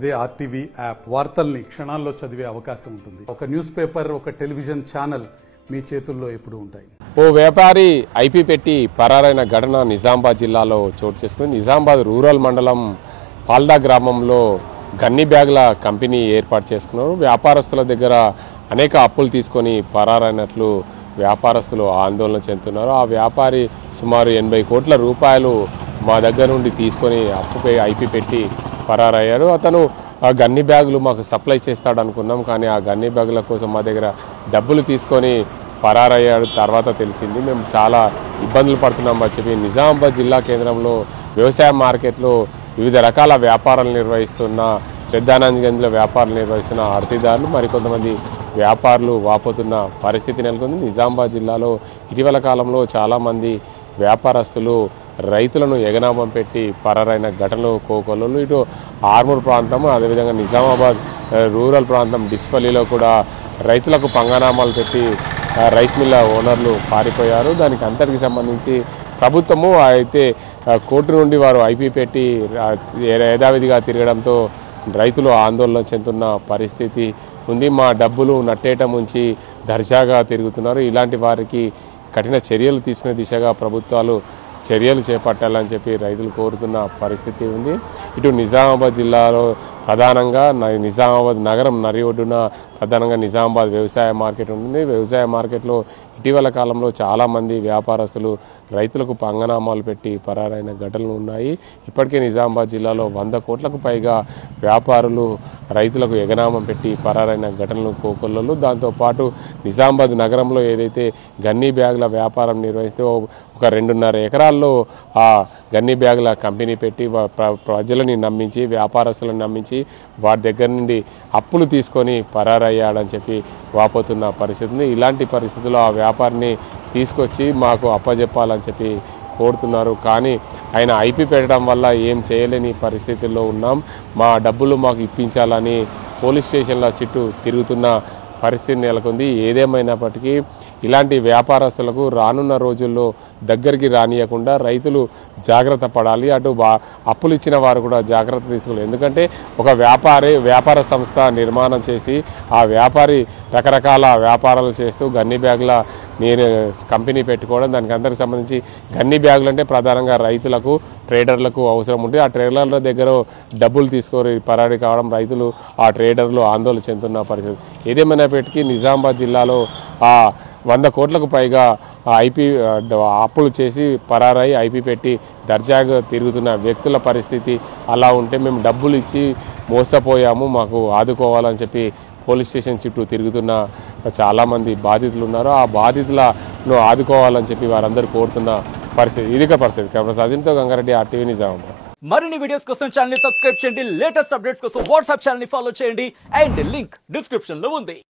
ఇదే RTV app వార్తల్ని క్షణాల్లో చదివే అవకాశం ఉంటుంది. ఒక న్యూస్ పేపర్, ఒక టెలివిజన్ ఛానల్ మీ చేతుల్లో ఎప్పుడు ఉంటాయి. ఓ వ్యాపారి ఐపీ పెట్టి పరారైన ఘటన నిజామాబాద్ జిల్లాలో చోటు చేసుకుంది. నిజామాబాద్ రూరల్ మండలం పాల్దా గ్రామంలో గన్ని బ్యాగుల కంపెనీ ఏర్పాటు చేసుకున్నారు. వ్యాపారస్తుల దగ్గర అనేక అప్పులు తీసుకొని పరారైనట్లు వ్యాపారస్తులు ఆందోళన చెందుతున్నారు. ఆ వ్యాపారి సుమారు 80 కోట్ల రూపాయలు మా దగ్గర నుండి తీసుకొని అప్పుపై ఐపీ పెట్టి పరారయ్యాడు. అతను ఆ గన్ని బ్యాగులు మాకు సప్లై చేస్తాడు అనుకున్నాం, కానీ ఆ గన్ని బ్యాగుల కోసం మా దగ్గర డబ్బులు తీసుకొని పరారయ్యాడు. తర్వాత తెలిసింది. మేము చాలా ఇబ్బందులు పడుతున్నాం అని చెప్పి నిజామాబాద్ జిల్లా కేంద్రంలో వ్యవసాయ మార్కెట్లో వివిధ రకాల వ్యాపారాలు నిర్వహిస్తున్న శ్రద్ధానందగంజ్లో వ్యాపారాలు నిర్వహిస్తున్న ఆర్తిదారులు మరికొంతమంది వ్యాపారులు వాపోతున్న పరిస్థితి నెలకొంది. నిజామాబాద్ జిల్లాలో ఇటీవల కాలంలో చాలామంది వ్యాపారస్తులు రైతులను ఎగనామం పెట్టి పరారైన ఘటనలు కోకొల్లలు. ఇటు ఆర్మూర్ ప్రాంతం, అదేవిధంగా నిజామాబాద్ రూరల్ ప్రాంతం డిచ్పల్లిలో కూడా రైతులకు పంగనామాలు పెట్టి రైస్ మిల్ల ఓనర్లు పారిపోయారు. దానికి అంతటికి సంబంధించి ప్రభుత్వము అయితే కోర్టు నుండి వారు ఐపీ పెట్టి యథావిధిగా తిరగడంతో రైతులు ఆందోళన చెందుతున్న పరిస్థితి ఉంది. మా డబ్బులు నట్టేట ముంచి దర్జాగా తిరుగుతున్నారు. ఇలాంటి వారికి కఠిన చర్యలు తీసుకునే దిశగా ప్రభుత్వాలు చర్యలు చేపట్టాలని చెప్పి రైతులు కోరుతున్న పరిస్థితి ఉంది. ఇటు నిజామాబాద్ జిల్లాలో ప్రధానంగా నిజామాబాద్ నగరం నరి ఒడ్డున ప్రధానంగా నిజామాబాద్ వ్యవసాయ మార్కెట్ ఉంటుంది. వ్యవసాయ మార్కెట్లో ఇటీవల కాలంలో చాలామంది వ్యాపారస్తులు రైతులకు పంగనామాలు పెట్టి పరారైన ఘటనలు ఉన్నాయి. ఇప్పటికే నిజామాబాద్ జిల్లాలో 100 కోట్లకు పైగా వ్యాపారులు రైతులకు ఎగనామం పెట్టి పరారైన ఘటనలు కోకొల్లలు. దాంతోపాటు నిజామాబాద్ నగరంలో ఏదైతే గన్నీ బ్యాగుల వ్యాపారం నిర్వహిస్తే ఒక 2.5 ఎకరాల్లో ఆ గన్నీ బ్యాగుల కంపెనీ పెట్టి ప్రజలని నమ్మించి వ్యాపారస్తులను నమ్మించి వారి దగ్గర నుండి అప్పులు తీసుకొని పరారయ్యాడని చెప్పి వాపోతున్న పరిస్థితి ఉంది. ఇలాంటి పరిస్థితుల్లో ఆ వ్యాపారిని తీసుకొచ్చి మాకు అప్పజెప్పాలని చెప్పి కోరుతున్నారు. కానీ ఆయన ఐపీ పెట్టడం వల్ల ఏం చేయలేని పరిస్థితుల్లో ఉన్నాం. మా డబ్బులు మాకు ఇప్పించాలని పోలీస్ స్టేషన్ల చుట్టూ తిరుగుతున్న పరిస్థితి నెలకొంది. ఏదేమైనప్పటికీ ఇలాంటి వ్యాపారస్తులకు రానున్న రోజుల్లో దగ్గరికి రానియకుండా రైతులు జాగ్రత్త పడాలి. అటు అప్పులు ఇచ్చిన వారు కూడా జాగ్రత్త తీసుకోవాలి. ఎందుకంటే ఒక వ్యాపార సంస్థ నిర్మాణం చేసి ఆ వ్యాపారి రకరకాల వ్యాపారాలు చేస్తూ గన్ని బ్యాగుల కంపెనీ పెట్టుకోవడం, దానికి అందరికి సంబంధించి గన్ని బ్యాగులు అంటే ప్రధానంగా రైతులకు ట్రేడర్లకు అవసరం ఉంటుంది. ఆ ట్రేడర్ల దగ్గర డబ్బులు తీసుకొని పరారీ కావడం రైతులు ఆ ట్రేడర్లు ఆందోళన చెందుతున్న పరిస్థితి. ఏదేమైనప్పటికీ నిజామాబాద్ జిల్లాలో 100 కోట్లకు పైగా ఐపీ అప్పులు చేసి పరారై ఐపీ పెట్టి దర్జాగా తిరుగుతున్న వ్యక్తుల పరిస్థితి అలా ఉంటే మేము డబ్బులు ఇచ్చి మోసపోయాము, మాకు ఆదుకోవాలని చెప్పి పోలీస్ స్టేషన్ చుట్టూ తిరుగుతున్న చాలామంది బాధితులు ఉన్నారు. ఆ బాధితులను ఆదుకోవాలని చెప్పి వారందరూ కోరుతున్న పరిస్థితి ఇదిక పరిస్థితి. కెమెరా అజింతో గంగారెడ్డి, ఆర్టీవీ నిజామాబాద్. మరిన్ని వీడియోస్ కోసం ఛానల్ ని సబ్స్క్రైబ్ చేయండి. లేటెస్ట్ అప్డేట్స్ కోసం వాట్సాప్ ఛానల్ ని ఫాలో చేయండి. అండ్ లింక్ డిస్క్రిప్షన్ లో ఉంది.